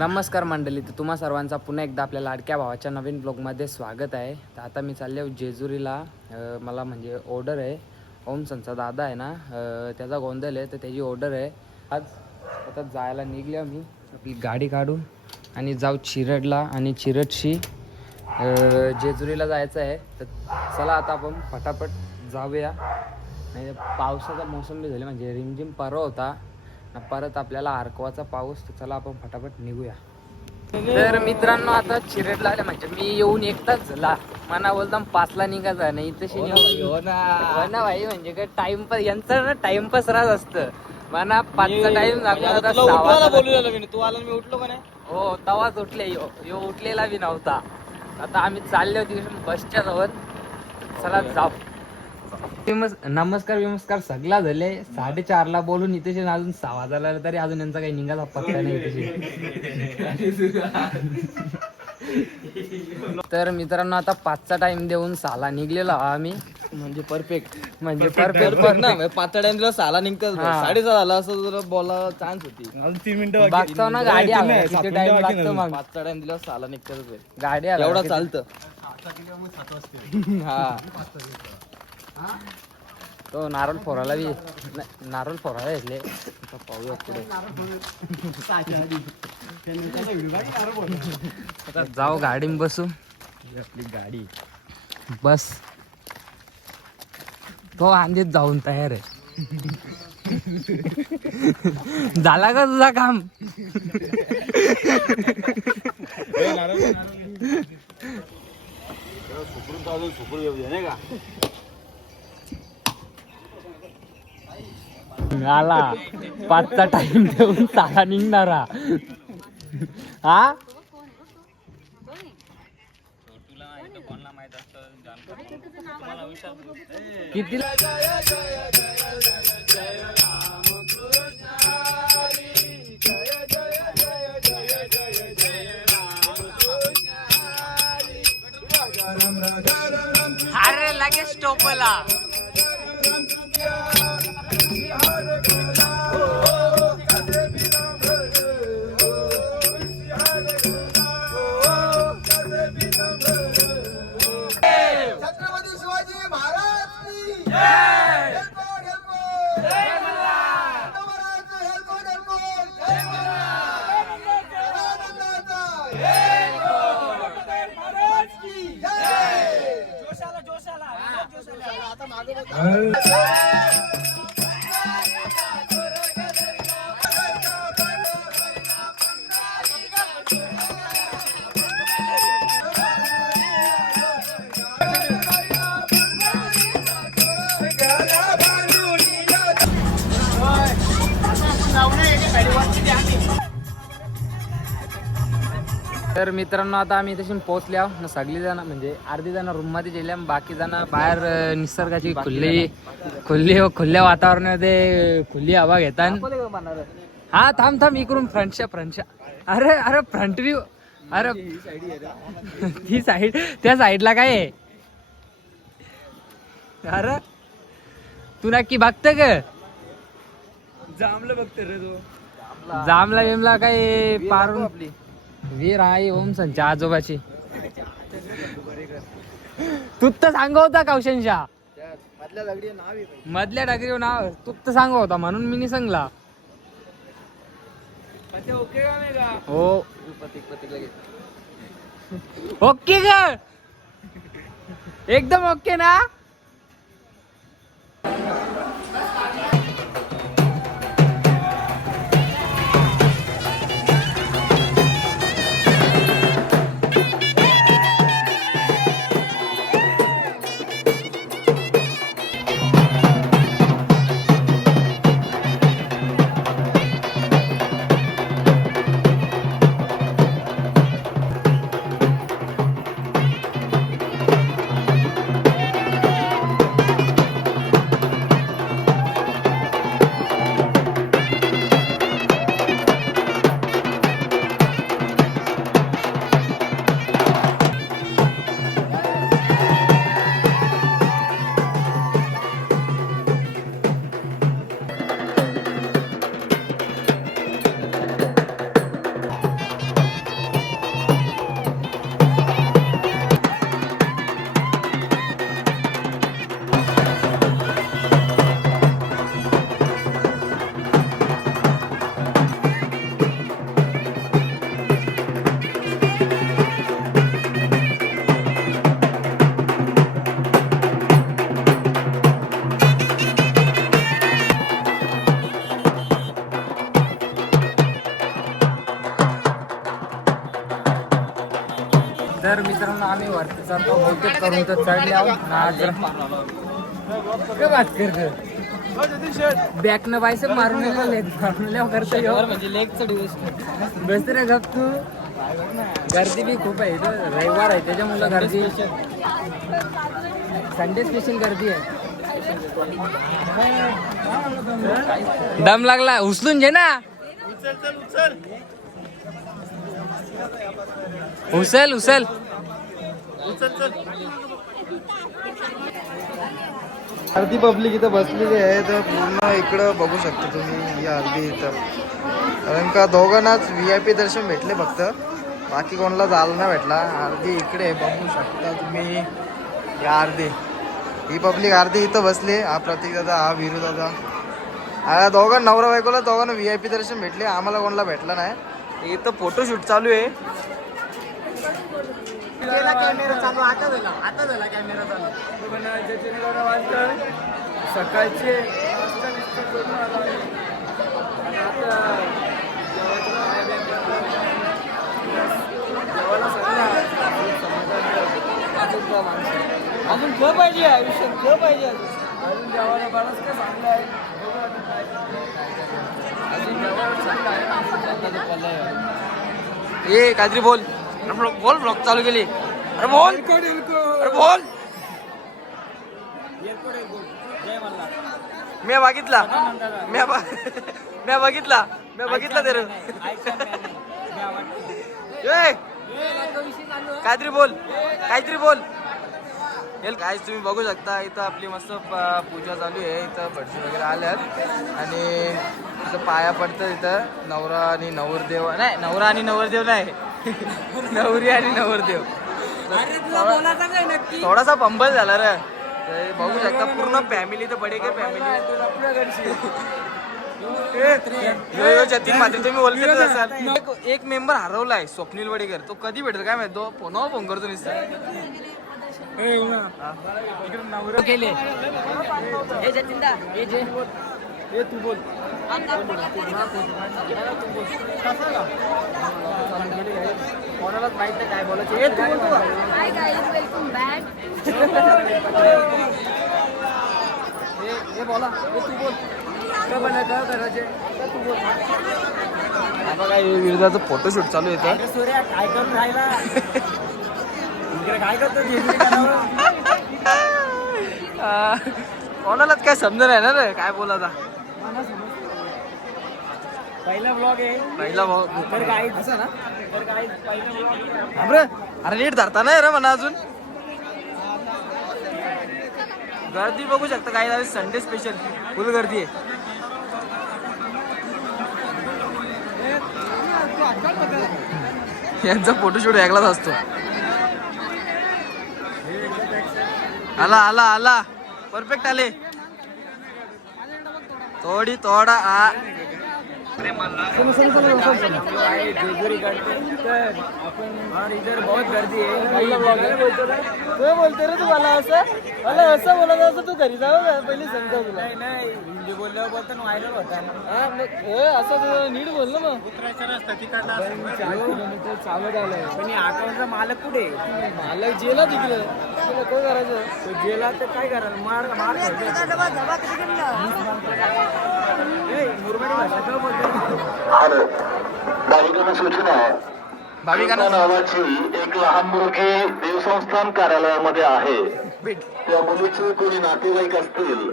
नमस्कार मंडळी, तर तुम्हा सर्वांचा पुन्हा एकदा आपल्या लाडक्या भावाच्या नवीन ब्लॉगमध्ये स्वागत आहे. तर आता मी चालले जेजुरीला. मला म्हणजे ऑर्डर आहे. ओम संचा दादा आहे ना, त्याचा गोंधळ आहे, तर त्याची ऑर्डर आहे. आज आता जायला निघलो मी, आपली गाडी काढून आणि जाऊ चिरडला आणि चिरडशी जेजुरीला जायचं आहे. तर चला आता आपण फटाफट जाऊया. म्हणजे पावसाचा मोसम बी झाला, म्हणजे रिमझिम परवा होता परत आपल्याला हरकवाचा पाऊस. तर चला आपण फटाफट निघूया. तर मित्रांनो, आता चिरडला आले म्हणजे मी येऊन एक तास झाला. मना बोलता 5ला निघायचा नाही तशी हो ना भाई. म्हणजे काय टाइमपास यांचं ना, टाइमपास राहत असतं. मना 5चा टाइम लागला. तू आला मी उठलो का नाही? हो, तवाच उठले. यो उठलेला बी नव्हता. आता आम्ही चालले होते बसच्या जवळ. चला जाऊ. नमस्कार सगळा झाले. 4:30ला बोलून इथे अजून 6 वाजायला तरी अजून यांचा काही निघाला पत्ता नाही इथे. तर मित्रांनो, आता 5चा टाइम देऊन 6ला निघलेलो आम्ही. म्हणजे परफेक्ट ना. 5चा टाइम दिला 6ला निघतात. 6:30 झाला असं जरा बोला चान्स होती. 3 मिनिटं बघतो ना गाडी आली किती टाइम लागतो. मग 5चा टाइम दिला 6ला निघतात. गाडी आली एवढा चालतं. हा, तो नारळ फोराला बी नारळ फोराला घेतले. पाहूया पुढे. आता जाऊ गाडी बसू. आपली गाडी बस तो आंधीत जाऊन तयार आहे. झाला का तुझा काम? आला 5चा टाइम देऊन 6ला निघणारा. हा, किती अरे लगेच टोपला. तर मित्रांनो, आता आम्ही तशी पोहोचले आहोत. सगळी जण म्हणजे अर्धी जण रूम मध्ये गेले, बाकी जण बाहेर निसर्गाची खुल्या वातावरणामध्ये खुली हवा घेतात. हा, थांब इकडून फ्रंटच्या. अरे फ्रंट व्ह्यू. अरे ती साईड, त्या साईडला काय आहे? अरे तू नक्की बघत ग? जामला बघते रे तो. जामला बिमला काय पारून आपली वीर आहे ओम संच्या आजोबाची. तू तर सांगा होता कौशनशा मधल्या डगरी नाव तू तर सांगा होता म्हणून मी नाही सांगला. ओके का नाही का? हो, ओके ग, एकदम ओके ना. तर मित्रांनो आम्ही वरती चालतो बहुतेक करून तर चढले आहोत ना आज काय बात करतो बॅक न बायसे मारून करतो म्हणजे लेगचं दिवस बस रे गप तू गर्दी बी खूप आहे इथं रविवार आहे त्याच्यामुळं गर्दी संडे स्पेशल गर्दी आहे दम लागला उचलून घे ना उचल उचल अर्धी पब्लिक इथं बसलेली आहे तर पूर्ण इकडं बघू शकता तुम्ही ही अर्धी इथं कारण का दोघांनाच VIP दर्शन भेटले फक्त बाकी कोणाला जायला नाही भेटला अर्धी इकडे बघू शकता तुम्ही या अर्धी ही पब्लिक अर्धी इथं बसली हा प्रतीक दादा हा वीरू दादा हा दोघां नवरा बायकोला दोघांना VIP दर्शन भेटले आम्हाला कोणाला भेटला नाही इथं फोटोशूट चालू आहे कॅमेरा चालू आता झाला कॅमेरा चालू सकाळचे अजून खेळ पाहिजे आयुष्यात खेळ पाहिजे अजून जेवायला बरंच काय चांगलं आहे अजून ए काहीतरी बोल बोल ब्लॉग चालू केली अरे बोल अरे बोल मी बघितला मी बघितला ते रे काहीतरी बोल काय तुम्ही बघू शकता इथं आपली मस्त पूजा चालू आहे इथं भटजी वगैरे आल्यात आणि इथं पाया पडतं इथं नवरा आणि नवरदेव नाही नवरा आणि नवरदेव नाही नवरी आणि नवरदेव थोडासा पंबल झाला रे तर बघू शकता पूर्ण फॅमिली तर बडे काय फॅमिली जतीन मात्र तुम्ही ओळखत असाल एक मेंबर हरवलाय स्वप्नील वडेकर तो कधी भेटतो काय माहिती तो फोन करतो नुसतं केले तू बोल कोणालाच माहित नाही काय बोलायचं Hi guys, welcome back. हे बोला हे तू बोल काय बनलं काय करायचे तू बोल आता काय विरोधाचं फोटोशूट चालू येतं सूर्या काय करून राहिला इकडे काय करतो कोणालाच काय समजलं नाही ना रे काय बोलायचा पहिला ब्लॉग आहे पहिला तर काय असं ना तर काय पहिला ब्लॉग अरे नीट धरता नाही रे म्हणा अजून गर्दी बघू शकता काही संडे स्पेशल फुल गर्दी आहे यांचा फोटोशूट वेगळाच असतो आला परफेक्ट आले थोडा जेजुरी करते तर आपण और इधर बहुत गर्दी है तो बोलते रे तुम्हाला असं मला असं बोलत असं तू घरी जाऊ का पहिली समजा तुला नाही हिंदी बोलल्यावर बोलता व्हायरल होता असं नीट बोल ना मग उतरायचा रस्ता तिकडला 4 किलोमीटर चालत आलंय पण अकाउंटचा मालक कुठे मालक जेला तिकडे तुला काय करायचं तो जेला तर काय करायला मार मुरबाडी भाषा काय बोलतो भाविकांना सूचना आहे भाविकांना नावाची एक लहान मुलगी देवसंस्थान कार्यालयामध्ये आहे त्या मुलीचे कोणी नातेवाईक असतील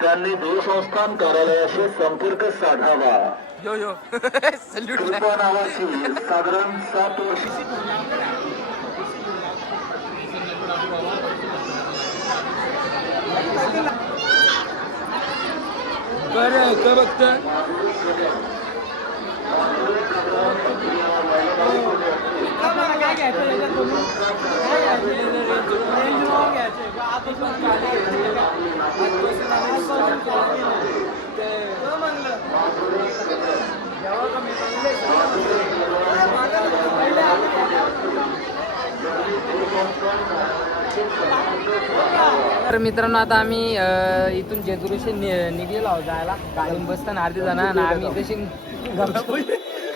त्यांनी देवसंस्थान कार्यालयाशी संपर्क साधावा यो सल्यूट कृपा नावाची साधारण 7 वर्ष काय बघतं तर मित्रांनो आता आम्ही इथून जेजुरीशी निघलेलो आहोत जायला गाडीत बसताना अर्धी जण आणि आम्ही तशी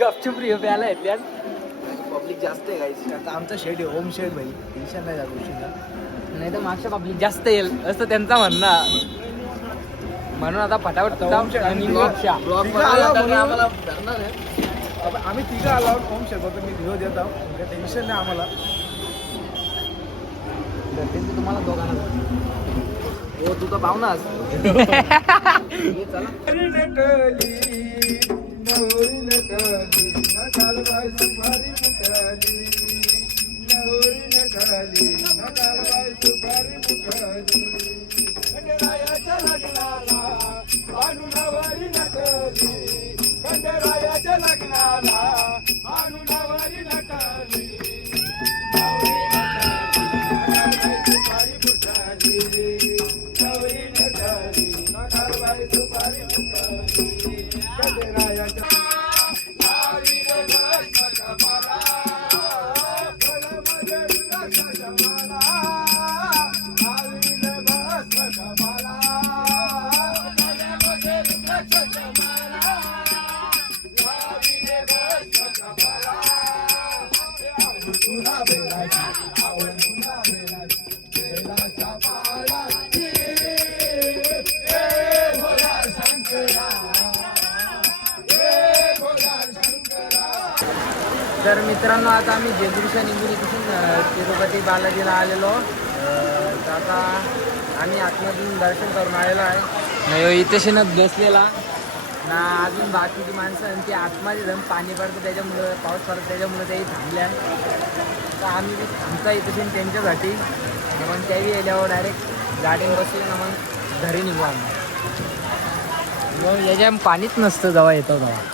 गपचूप रिव्ह्यू प्यायला येतल्यात पब्लिक जास्त आहे गाईस. आता आमचा शेड आहे होम शेड भाई, टेन्शन नाही त्या गोष्टीला. नाही तर मागच्या पब्लिक जास्त येईल असं त्यांचा म्हणणं. म्हणून आता फटाफट आम्ही तिघं आलो होम शेड फक्त मी व्हिडिओ देत आहोत, काही टेन्शन नाही आम्हाला. तुम्हाला दोघांना हो तुझा पाहुणाच. तर मित्रांनो आता आम्ही जेजुरीच्या निघून इथून तिरुपती बालाजीला आलेलो. तर आता आम्ही आतमधून दर्शन करून आलेलो आहे. नाही इथेशी न बसलेला ना अजून बाकीची माणसं आणि ती आतमध्ये जाऊन पाणी पडतं त्याच्यामुळं, पाऊस पडतं त्याच्यामुळं त्याही थांबल्या. तर आम्ही बी थांबता इथेशी त्यांच्यासाठी. मग त्याही गेल्यावर डायरेक्ट गाडीने बसले ना मग घरी निघू आम्ही. मग याच्या पाणीच नसतं जेव्हा येतो तेव्हा.